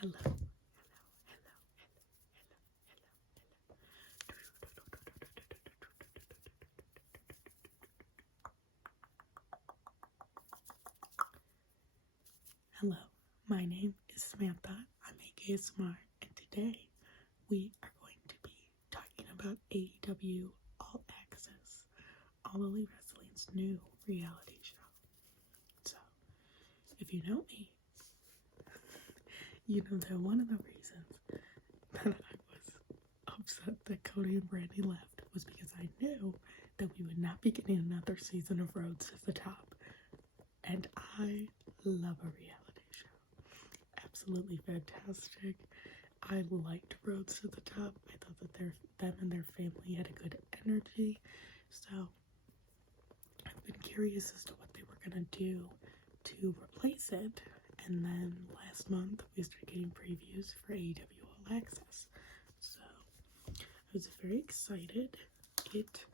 Hello, hello, hello, hello. My name is Samantha. I'm AEWSMR, and today we are going to be talking about AEW All Access, All Elite Wrestling's new reality show. So, if you know me, you know that one of the reasons that I was upset that Cody and Brandi left was because I knew that we would not be getting another season of Rhodes to the Top. And I love a reality show. Absolutely fantastic. I liked Rhodes to the Top. I thought that them and their family had a good energy. So I've been curious as to what they were going to do to replace it. And then last month we started getting previews for AEW All Access. So I was very excited. It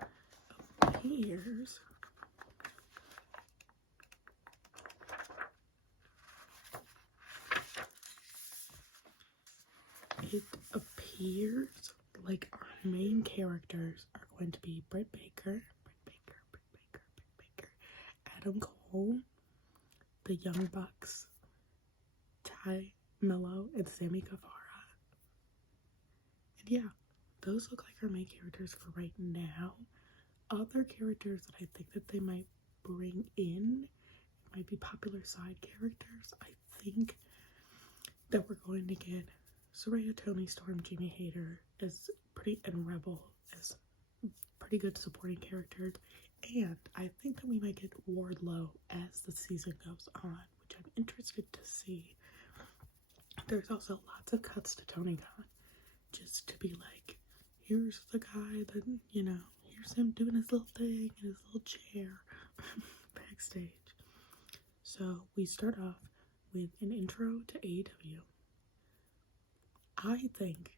appears like our main characters are going to be Britt Baker, Adam Cole, the Young Bucks, Ty Mello, and Sammy Guevara. And yeah, those look like our main characters for right now. Other characters that I think that they might bring in might be popular side characters. I think that we're going to get Saraya, Toni Storm, Jamie Hayter and Rebel as pretty good supporting characters. And I think that we might get Wardlow as the season goes on, which I'm interested to see. There's also lots of cuts to Tony Khan, just to be like, here's the guy that, here's him doing his little thing in his little chair backstage. So we start off with an intro to AEW. I think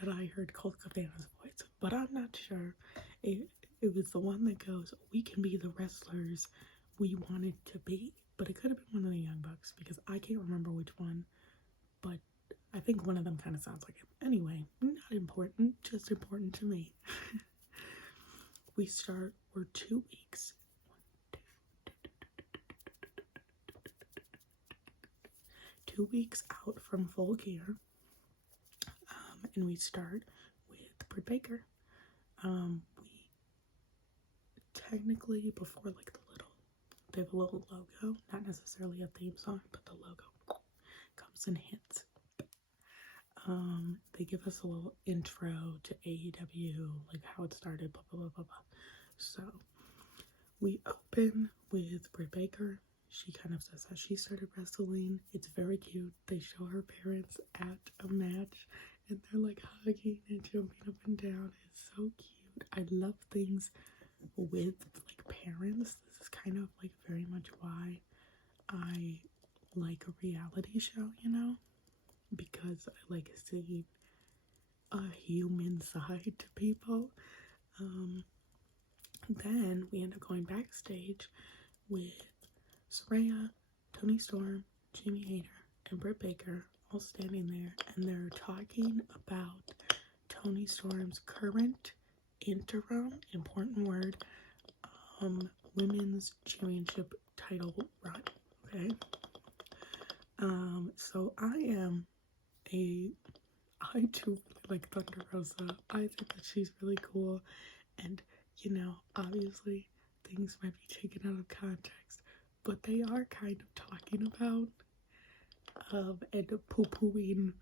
that I heard Colt Cabana's voice, but I'm not sure. It was the one that goes, we can be the wrestlers we wanted to be. But it could have been one of the Young Bucks because I can't remember which one. But I think one of them kind of sounds like him. Anyway, not important, just important to me. We're 2 weeks. 2 weeks out from Full Gear. And we start with Britt Baker. We technically, before they have a little logo, not necessarily a theme song, but the logo comes and hits. They give us a little intro to AEW, like how it started, blah, blah, blah, blah, blah. So we open with Britt Baker. She kind of says how she started wrestling. It's very cute. They show her parents at a match, and they're like hugging and jumping up and down. It's so cute. I love things with like parents. This is kind of like very much why I like a reality show, because I like seeing a human side to people. Then we end up going backstage with Saraya, Toni Storm, Jamie Hayter, and Britt Baker all standing there, and they're talking about Toni Storm's current interim, important word, women's championship title run. Okay. So I too really like Thunder Rosa. I think that she's really cool, and obviously things might be taken out of context, but they are kind of talking about and poo-pooing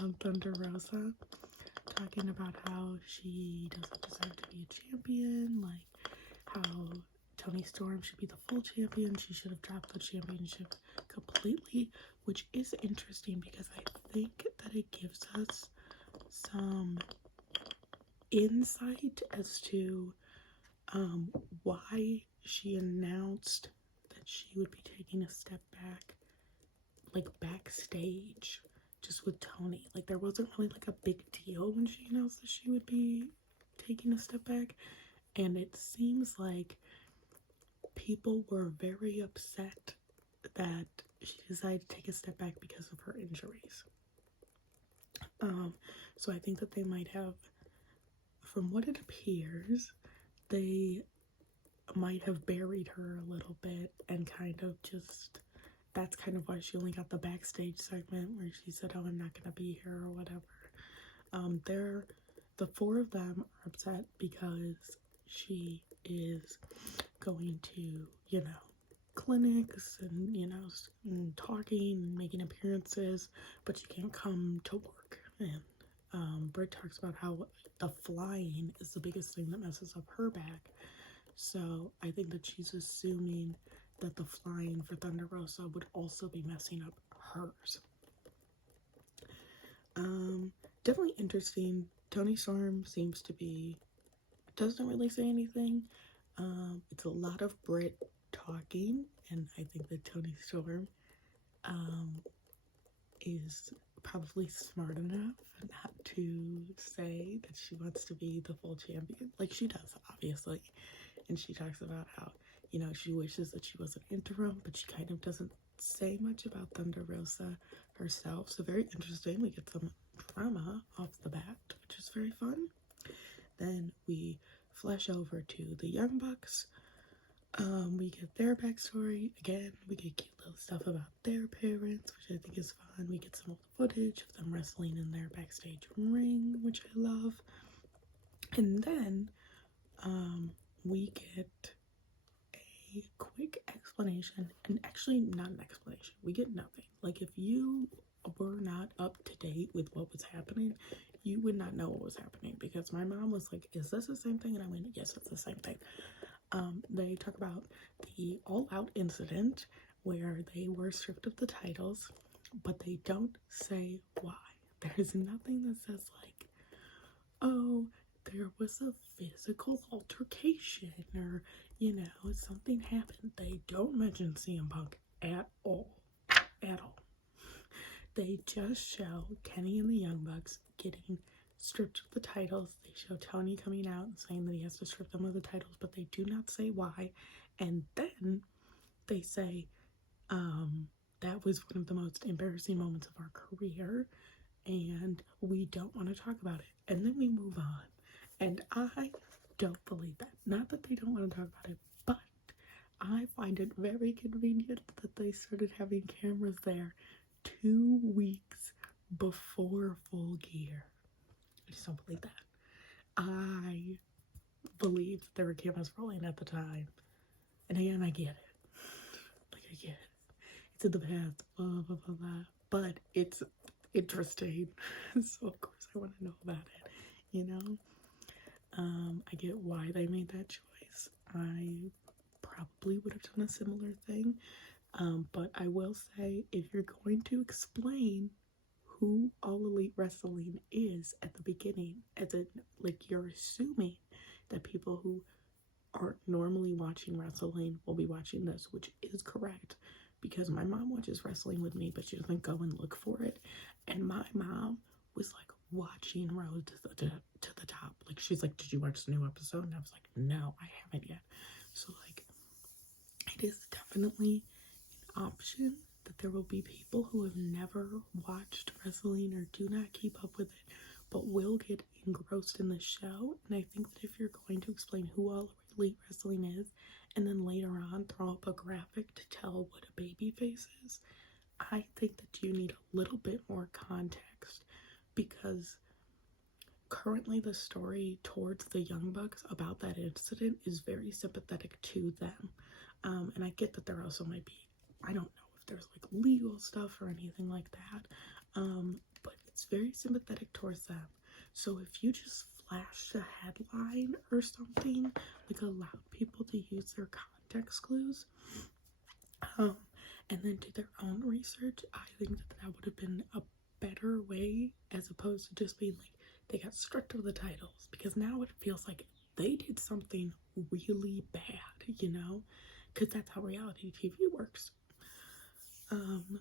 on Thunder Rosa, talking about how she doesn't deserve to be a champion, like how Toni Storm should be the full champion. She should have dropped the championship completely, which is interesting because I think that it gives us some insight as to why she announced that she would be taking a step back, like backstage, just with Toni. Like there wasn't really like a big deal when she announced that she would be taking a step back, and it seems like people were very upset that she decided to take a step back because of her injuries. So I think that they might have, from what it appears, they might have buried her a little bit and kind of just, that's kind of why she only got the backstage segment where she said, oh, I'm not gonna be here or whatever. The four of them are upset because she is going to, you know, clinics and, you know, and talking and making appearances, but she can't come to work. And Britt talks about how the flying is the biggest thing that messes up her back. So I think that she's assuming that the flying for Thunder Rosa would also be messing up hers. Definitely interesting. Toni Storm seems to be, doesn't really say anything. It's a lot of Britt talking, and I think that Toni Storm is probably smart enough not to say that she wants to be the full champion. Like, she does, obviously. And she talks about how, you know, she wishes that she was an interim, but she kind of doesn't say much about Thunder Rosa herself. So very interesting. We get some drama off the bat, which is very fun. Then we flash over to the Young Bucks. We get their backstory. Again, we get cute little stuff about their parents, which I think is fun. We get some old footage of them wrestling in their backstage ring, which I love. And then we get a quick explanation, and actually not an explanation. We get nothing. Like, if you were not up to date with what was happening, you would not know what was happening, because my mom was like, is this the same thing? And I went, yes, it's the same thing. They talk about the All Out incident where they were stripped of the titles, but they don't say why. There's nothing that says like, oh, there was a physical altercation, or, you know, something happened. They don't mention CM Punk at all. At all. They just show Kenny and the Young Bucks getting stripped of the titles. They show Tony coming out and saying that he has to strip them of the titles, but they do not say why. And then they say, that was one of the most embarrassing moments of our career, and we don't want to talk about it. And then we move on. And I don't believe that. Not that they don't want to talk about it, but I find it very convenient that they started having cameras there 2 weeks before Full Gear. I just don't believe that. I believe that there were cameras rolling at the time. And again, I get it. Like, I get it. It's in the past, blah, blah, blah, blah. But it's interesting. So, of course, I want to know about it, you know? I get why they made that choice. I probably would have done a similar thing. But I will say, if you're going to explain who All Elite Wrestling is at the beginning, as in, like, you're assuming that people who aren't normally watching wrestling will be watching this, which is correct, because my mom watches wrestling with me, but she doesn't go and look for it. And my mom was like watching Rhodes to the top. Like, she's like, did you watch the new episode? And I was like, no, I haven't yet. So, like, it is definitely an option that there will be people who have never watched wrestling or do not keep up with it, but will get engrossed in the show. And I think that if you're going to explain who All Elite Wrestling is, and then later on throw up a graphic to tell what a babyface is, I think that you need a little bit more context, because currently the story towards the Young Bucks about that incident is very sympathetic to them. And I get that there also might be, I don't know if there's like legal stuff or anything like that, but it's very sympathetic towards them. So if you just flash a headline or something, like allowed people to use their context clues, and then do their own research, I think that that would have been a better way, as opposed to just being like, they got stripped of the titles, because now it feels like they did something really bad, you know, because that's how reality TV works.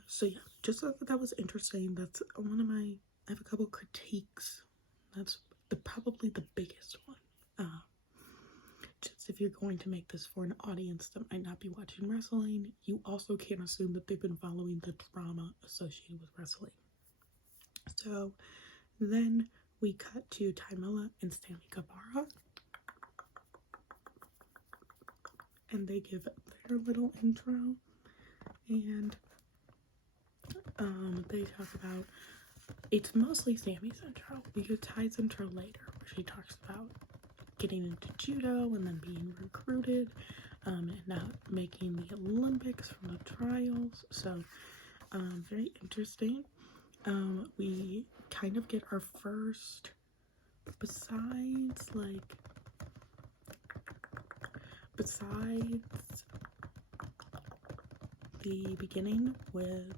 So yeah, just thought that was interesting. That's one of my, I have a couple critiques. That's probably the biggest one. Just if you're going to make this for an audience that might not be watching wrestling, you also can't assume that they've been following the drama associated with wrestling. So Then we cut to Mella and Sammy Guevara, and they give their little intro, and they talk about, it's mostly Sammy's intro. We get Ty's intro later, where she talks about getting into judo and then being recruited, and not making the Olympics from the trials. So very interesting. We kind of get our first, besides the beginning with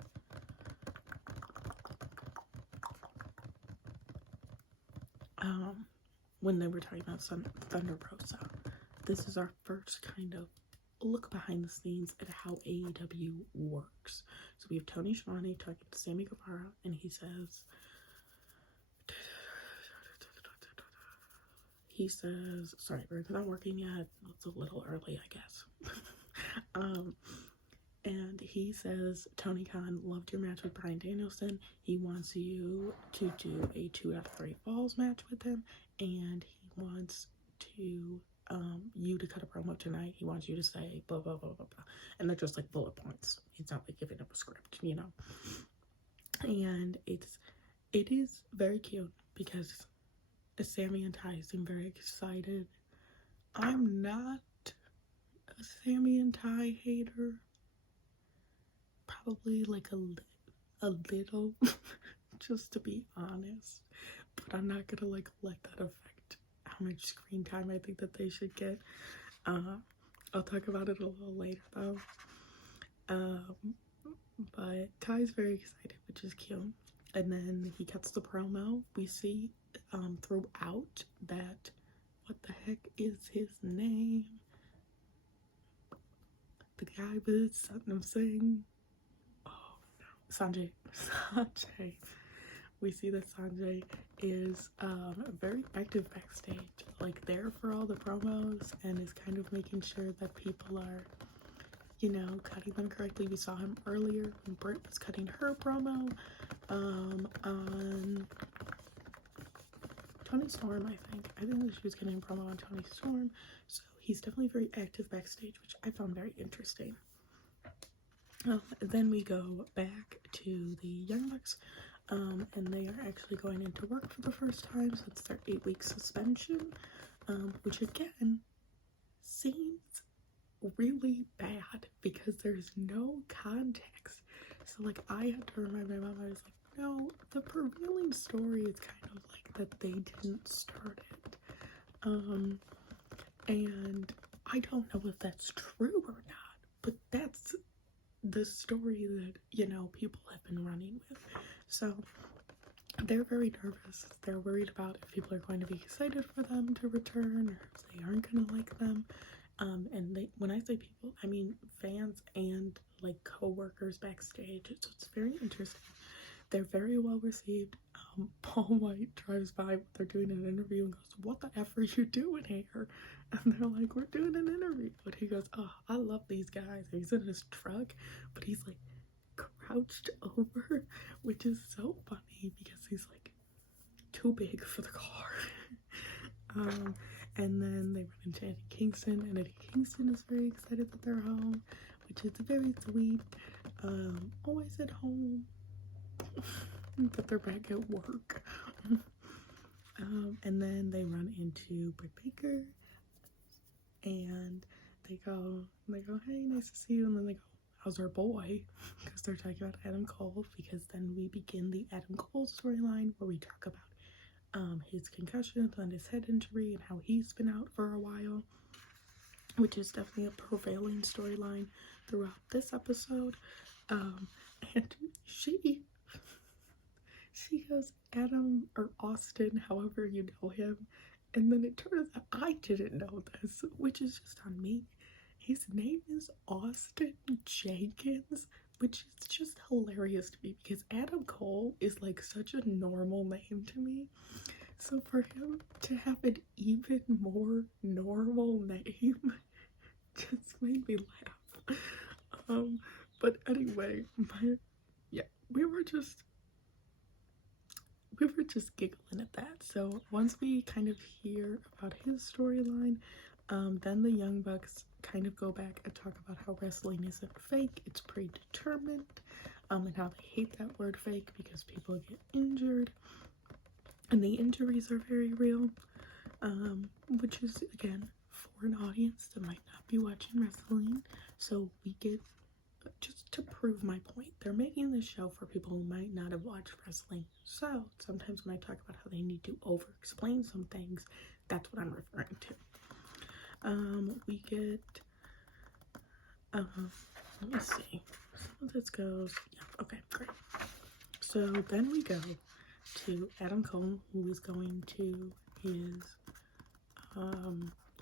when they were talking about Thunder Rosa, this is our first kind of look behind the scenes at how AEW works. So we have Tony Schiavone talking to Sammy Guevara, and he says, sorry, we're not working yet, it's a little early, I guess. And he says, Tony Khan loved your match with Bryan Danielson. He wants you to do a 2 out of 3 falls match with him, and he wants to you to cut a promo tonight. He wants you to say blah blah blah blah blah, and they're just like bullet points. He's not like giving up a script, you know. And it is very cute because Sammy and Ty seem very excited. I'm not a Sammy and Ty hater. Probably like a little, just to be honest. But I'm not gonna like let that affect how much screen time I think that they should get. I'll talk about it a little later though. But Ty's very excited, which is cute. And then he cuts the promo. We see throughout that, what the heck is his name? The guy with Satnam Singh. Sanjay. We see that Sanjay is very active backstage, like there for all the promos, and is kind of making sure that people are, you know, cutting them correctly. We saw him earlier when Britt was cutting her promo on Tony Storm, I think that she was getting a promo on Tony Storm, so he's definitely very active backstage, which I found very interesting. Then we go back to the Young Bucks, and they are actually going into work for the first time, so it's their 8-week suspension, which again seems really bad because there's no context. So like I had to remind my mom, I was like, no, the prevailing story is kind of like that they didn't start it, and I don't know if that's true or not, but that's the story that, you know, people have been running with. So they're very nervous. They're worried about if people are going to be excited for them to return or if they aren't going to like them. And they, when I say people, I mean fans and like co-workers backstage. So it's very interesting. They're very well received. Paul White drives by when they're doing an interview and goes, "What the F are you doing here?" And they're like, "We're doing an interview." But he goes, "Oh, I love these guys." And he's in his truck, but he's like crouched over, which is so funny because he's like too big for the car. And then they run into Eddie Kingston, and Eddie Kingston is very excited that they're home, which is very sweet. Always at home. That they're back at work. And then they run into Britt Baker, and they go, "Hey, nice to see you." And then they go, "How's our boy?" Because they're talking about Adam Cole, because then we begin the Adam Cole storyline where we talk about his concussions and his head injury and how he's been out for a while, which is definitely a prevailing storyline throughout this episode. And she goes, "Adam," or Austin, however you know him, and then it turns out I didn't know this, which is just on me. His name is Austin Jenkins, which is just hilarious to me because Adam Cole is like such a normal name to me. So for him to have an even more normal name just made me laugh. But anyway, we were we're just giggling at that. So once we kind of hear about his storyline, then the Young Bucks kind of go back and talk about how wrestling isn't fake, it's predetermined, and how they hate that word fake because people get injured, and the injuries are very real, which is, again, for an audience that might not be watching wrestling. So we get, just to prove my point, they're making this show for people who might not have watched wrestling. So sometimes when I talk about how they need to over-explain some things, that's what I'm referring to. We get, let me see, some of this goes, yeah, okay, great. So then we go to Adam Cole, who is going to his,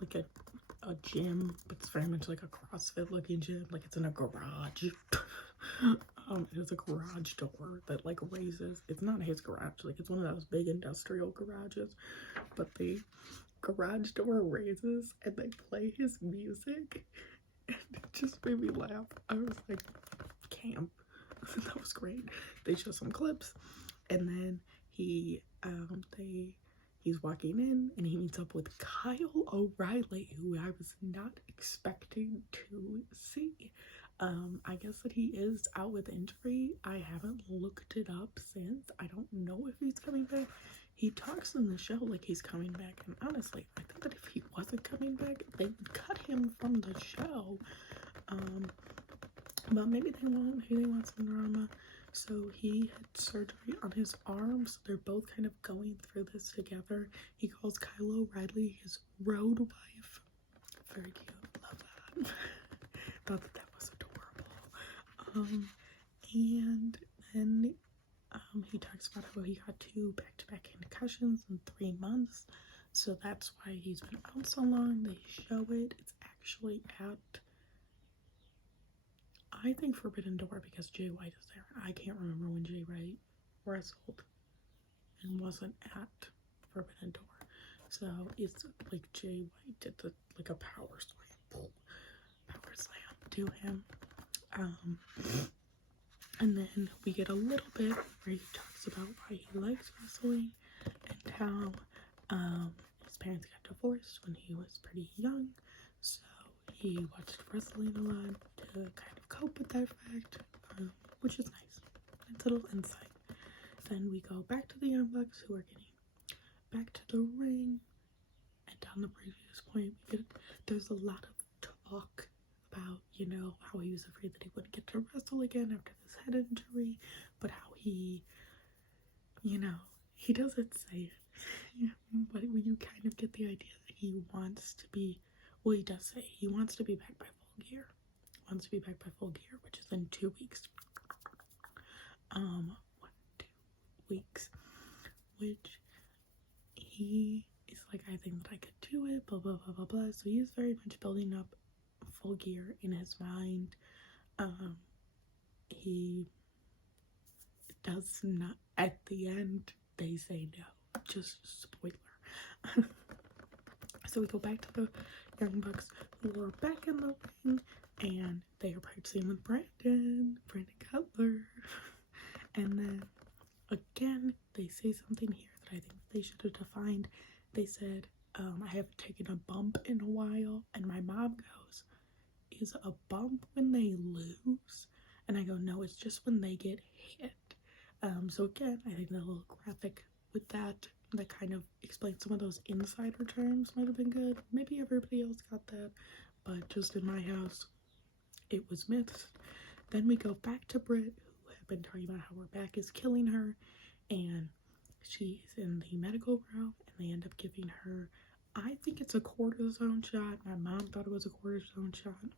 like a gym, but it's very much like a CrossFit looking gym, like it's in a garage. It has a garage door that like raises, it's not his garage, like it's one of those big industrial garages, but the garage door raises and they play his music, and it just made me laugh. I was like, camp. That was great. They show some clips, and then he's walking in and he meets up with Kyle O'Reilly, who I was not expecting to see. I guess that he is out with injury. I haven't looked it up since. I don't know if he's coming back. He talks in the show like he's coming back, and honestly, I think that if he wasn't coming back, they would cut him from the show. But maybe they won't. Maybe they want some drama. So he had surgery on his arm, so they're both kind of going through this together. He calls Kyle O'Reilly his road wife. Very cute. Love that. Thought that was adorable. And then he talks about how he got 2 back-to-back concussions in 3 months. So that's why he's been out so long. They show it. It's actually at, I think, Forbidden Door, because Jay White is there. I can't remember when Jay White wrestled and wasn't at Forbidden Door. So it's like Jay White did like a power slam to him. And then we get a little bit where he talks about why he likes wrestling and how his parents got divorced when he was pretty young. So he watched wrestling a lot to kind of cope with that fact, which is nice. It's a little insight. Then we go back to the Young Bucks, who are getting back to the ring. And on the previous point, there's a lot of talk about, you know, how he was afraid that he wouldn't get to wrestle again after this head injury, but how he, you know, he doesn't say it, but you kind of get the idea that he wants to be, well, he does say he wants to be back by Full Gear. Wants to be back by Full Gear, which is in 2 weeks. 1-2 weeks, which he is like, I think that I could do it, blah, blah, blah, blah, blah. So he is very much building up Full Gear in his mind. He does not, at the end, they say no. Just spoiler. So we go back to the Young Bucks, who are back in the ring, and they are practicing with Brandon Cutler. And then, again, they say something here that I think they should have defined. They said, I haven't taken a bump in a while, and my mom goes, is a bump when they lose? And I go, no, it's just when they get hit. So again, I think the little graphic with that kind of explains some of those insider terms might have been good. Maybe everybody else got that, but just in my house, it was missed. Then we go back to Britt, who had been talking about how her back is killing her, and she's in the medical room, and they end up giving her, I think it's a cortisone shot. My mom thought it was a cortisone shot.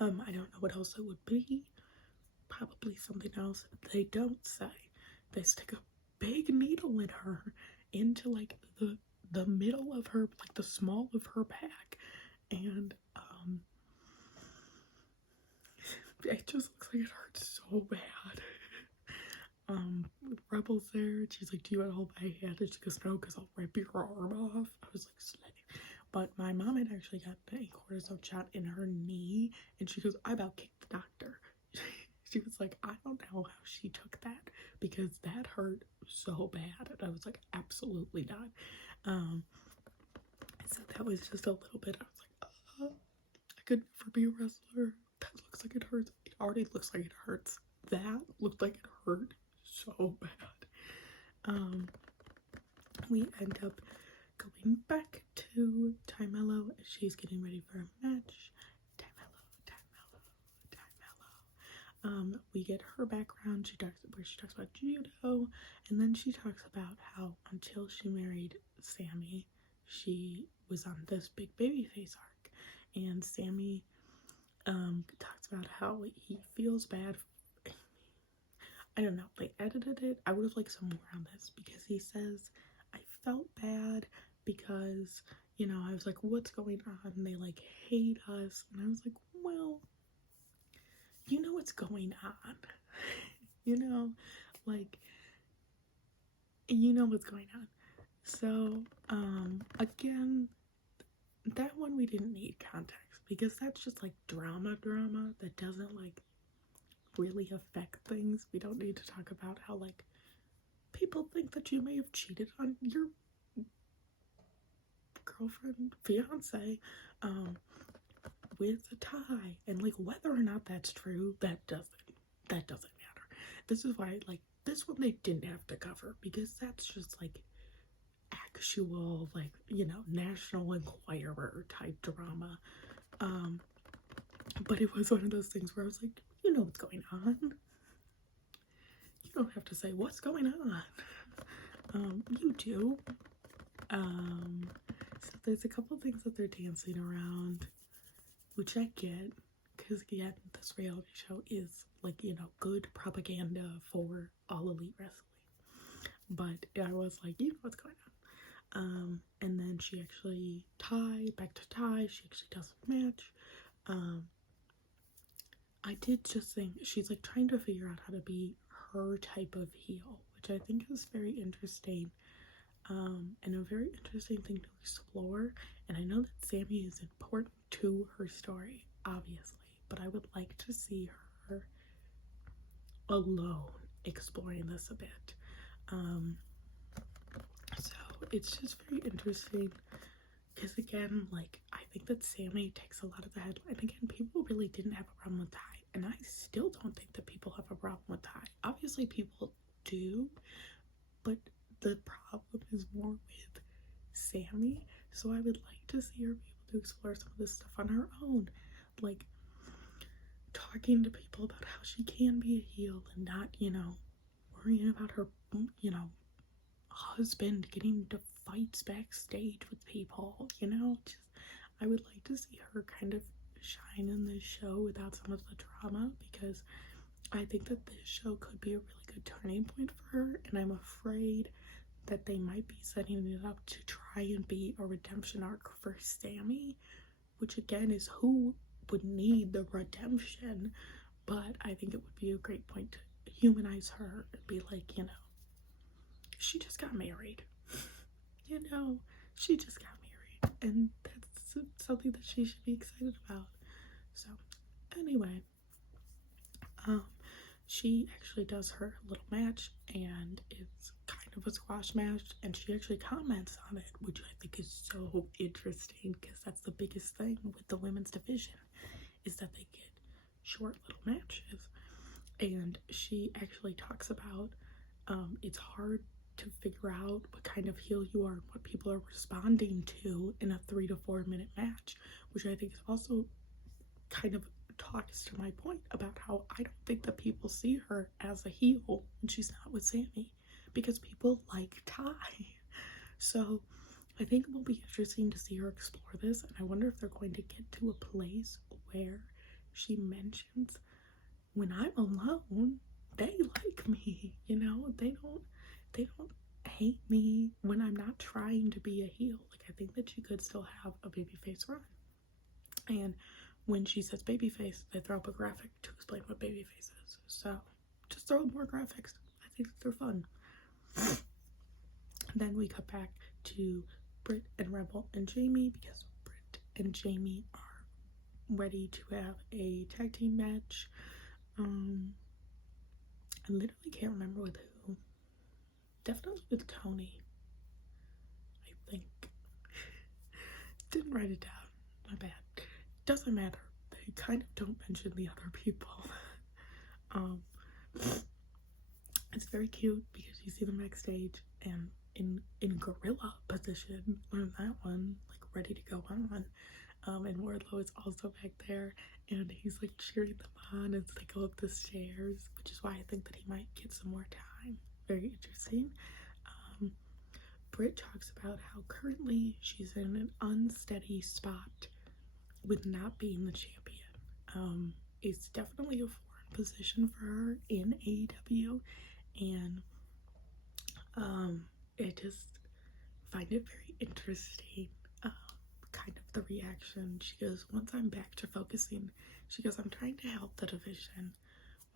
I don't know what else it would be. Probably something else. They don't say. They stick a big needle in her into like the middle of her, like the small of her back, and it just looks like it hurts so bad. Rebel's there, and she's like, do you want to hold my hand? And she goes, no, because I'll rip your arm off. I was like, slay. But my mom had actually got a cortisone shot in her knee, and she goes, I about kicked the doctor. She was like, I don't know how she took that because that hurt so bad. And I was like, absolutely not. So that was just a little bit, I was like, I could never be a wrestler. That looks like it hurts. It already looks like it hurts. That looked like it hurt so bad. We end up going back to Tymello. She's getting ready for a match. Tymello. We get her background. She talks about judo, and then she talks about how until she married Sammy, she was on this big babyface arc, and Sammy talks about how he feels bad. I don't know, they edited it. I would have liked some more on this because he says, I felt bad because, you know, I was like, what's going on? And they like hate us. And I was like, well, you know what's going on. You know, like, you know what's going on. So, again, that one we didn't need context because that's just like drama that doesn't like really affect things. We don't need to talk about how like people think that you may have cheated on your girlfriend, fiance, with a tie, and like whether or not that's true, that doesn't matter. This is why like this one they didn't have to cover because that's just like actual like, you know, National Enquirer type drama. But it was one of those things where I was like, you know what's going on. You don't have to say what's going on. You do. So there's a couple things that they're dancing around, which I get, because again, this reality show is like, you know, good propaganda for All Elite Wrestling. But I was like, you know what's going on. And then she actually back to tie, she actually does a match. I did just think she's like trying to figure out how to be her type of heel, which I think is very interesting, and a very interesting thing to explore. And I know that Sammy is important to her story, obviously, but I would like to see her alone exploring this a bit. So it's just very interesting because again, like, I think that Sammy takes a lot of the headline. Again, people really didn't have a problem with Ty, and I still don't think that people have a problem with Ty. Obviously people do, but the problem is more with Sammy. So I would like to see her be able to explore some of this stuff on her own, like talking to people about how she can be a heel and not, you know, worrying about her, you know, husband getting into fights backstage with people, you know. Just, I would like to see her kind of shine in this show without some of the drama, because I think that this show could be a really good turning point for her, and I'm afraid that they might be setting it up to try and be a redemption arc for Sammy, which again is who would need the redemption. But I think it would be a great point to humanize her and be like, you know, she just got married. You know, she just got married, and that's something that she should be excited about. So anyway, she actually does her little match, and it's kind of a squash match, and she actually comments on it, which I think is so interesting, because that's the biggest thing with the women's division, is that they get short little matches. And she actually talks about it's hard to figure out what kind of heel you are and what people are responding to in a 3 to 4 minute match, which I think is also kind of talks to my point about how I don't think that people see her as a heel when she's not with Sammy, because people like Ty. So I think it will be interesting to see her explore this, and I wonder if they're going to get to a place where she mentions, when I'm alone, they like me, you know, they don't hate me when I'm not trying to be a heel. Like, I think that she could still have a babyface run. And when she says babyface, they throw up a graphic to explain what babyface is. So just throw more graphics. I think they're fun. Then we cut back to Britt and Rebel and Jamie, because Britt and Jamie are ready to have a tag team match. I literally can't remember with who. Definitely with Tony, I think. Didn't write it down. My bad. Doesn't matter. They kind of don't mention the other people. It's very cute because you see them backstage and in gorilla position on that one, like ready to go on. And Wardlow is also back there, and he's like cheering them on as they go up the stairs, which is why I think that he might get some more time. Very interesting. Britt talks about how currently she's in an unsteady spot with not being the champion. It's definitely a foreign position for her in AEW, and I just find it very interesting. Kind of the reaction. She goes, once I'm back to focusing, she goes, I'm trying to help the division.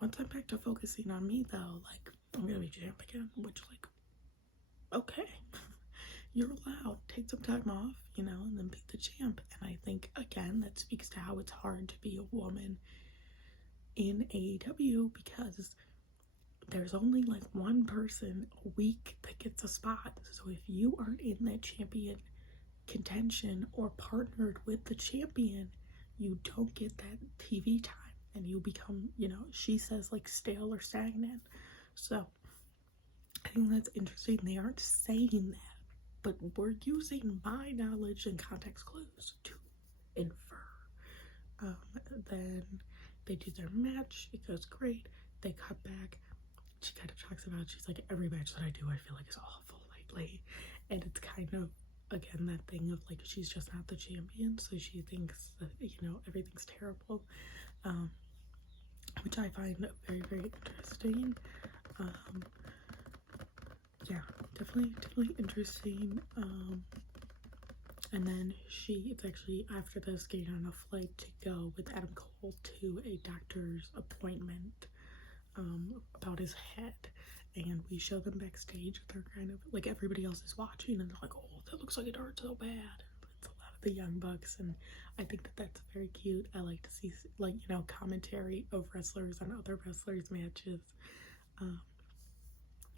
Once I'm back to focusing on me, though, like, I'm gonna be champ again, which, like, okay. You're allowed. Take some time off, you know, and then be the champ. And I think, again, that speaks to how it's hard to be a woman in AEW because there's only like one person a week that gets a spot. So if you aren't in that champion contention or partnered with the champion, you don't get that TV time and you become, you know, she says like stale or stagnant. So I think that's interesting. They aren't saying that, but we're using my knowledge and context clues to infer. Then they do their match. It goes great. They cut back. She kind of talks about, she's like, every match that I do, I feel like is awful lately. And it's kind of, again, that thing of like, she's just not the champion. So she thinks that, you know, everything's terrible. Which I find very, very interesting. Yeah, definitely interesting. And then it's actually after this getting on a flight to go with Adam Cole to a doctor's appointment about his head, and we show them backstage. They're kind of like, everybody else is watching and they're like, oh, that looks like it hurt so bad. It's a lot of the Young Bucks, and I think that that's very cute. I like to see, like, you know, commentary of wrestlers on other wrestlers' matches.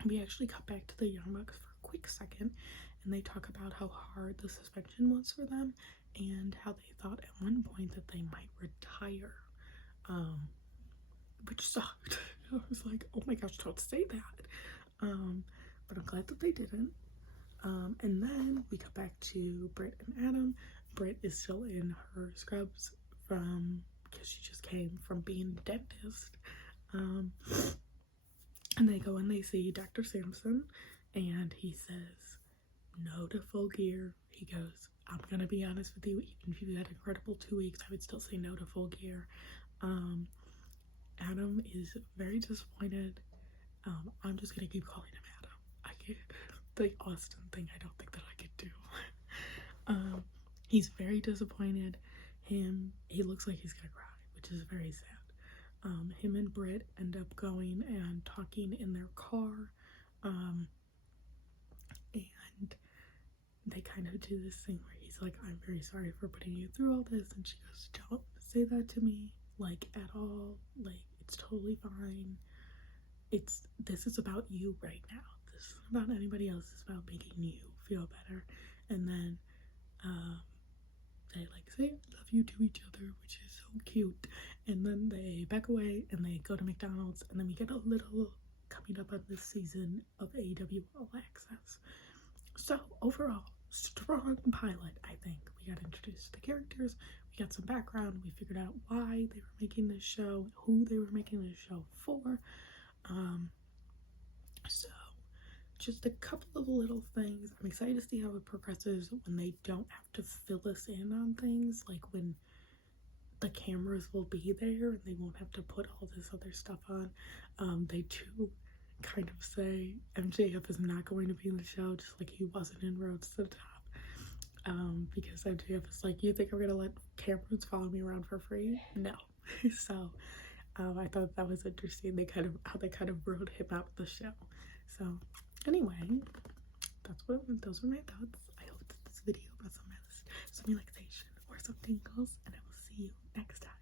We actually cut back to the Young Bucks for a quick second, and they talk about how hard the suspension was for them and how they thought at one point that they might retire, which sucked. I was like, oh my gosh, don't say that. But I'm glad that they didn't. And then we cut back to Britt and Adam. Britt is still in her scrubs because she just came from being a dentist. And they go and they see Dr. Sampson, and he says, no to full gear. He goes, I'm gonna be honest with you, even if you had an incredible 2 weeks, I would still say no to full gear. Adam is very disappointed. I'm just gonna keep calling him Adam. I can't, the Austin thing, I don't think that I could do. He's very disappointed. He looks like he's gonna cry, which is very sad. Him and Britt end up going and talking in their car, and they kind of do this thing where he's like, I'm very sorry for putting you through all this, and she goes, don't say that to me, like, at all. Like, it's totally fine. This is about you right now. This isn't about anybody else. It's about making you feel better. And then they like say I love you to each other, which is so cute. And then they back away and they go to McDonald's, and then we get a little coming up on this season of AEW All Access. So overall, strong pilot. I think we got introduced to the characters, we got some background, we figured out why they were making this show, who they were making this show for. So just a couple of little things. I'm excited to see how it progresses when they don't have to fill us in on things, like when the cameras will be there and they won't have to put all this other stuff on. They do kind of say MJF is not going to be in the show, just like he wasn't in Rhodes to the Top, because MJF is like, you think I'm gonna let cameras follow me around for free? No. So I thought that was interesting. How they kind of wrote him out of the show. So anyway, those were my thoughts. I hope that this video brought some relaxation or some tingles, and I will see you next time.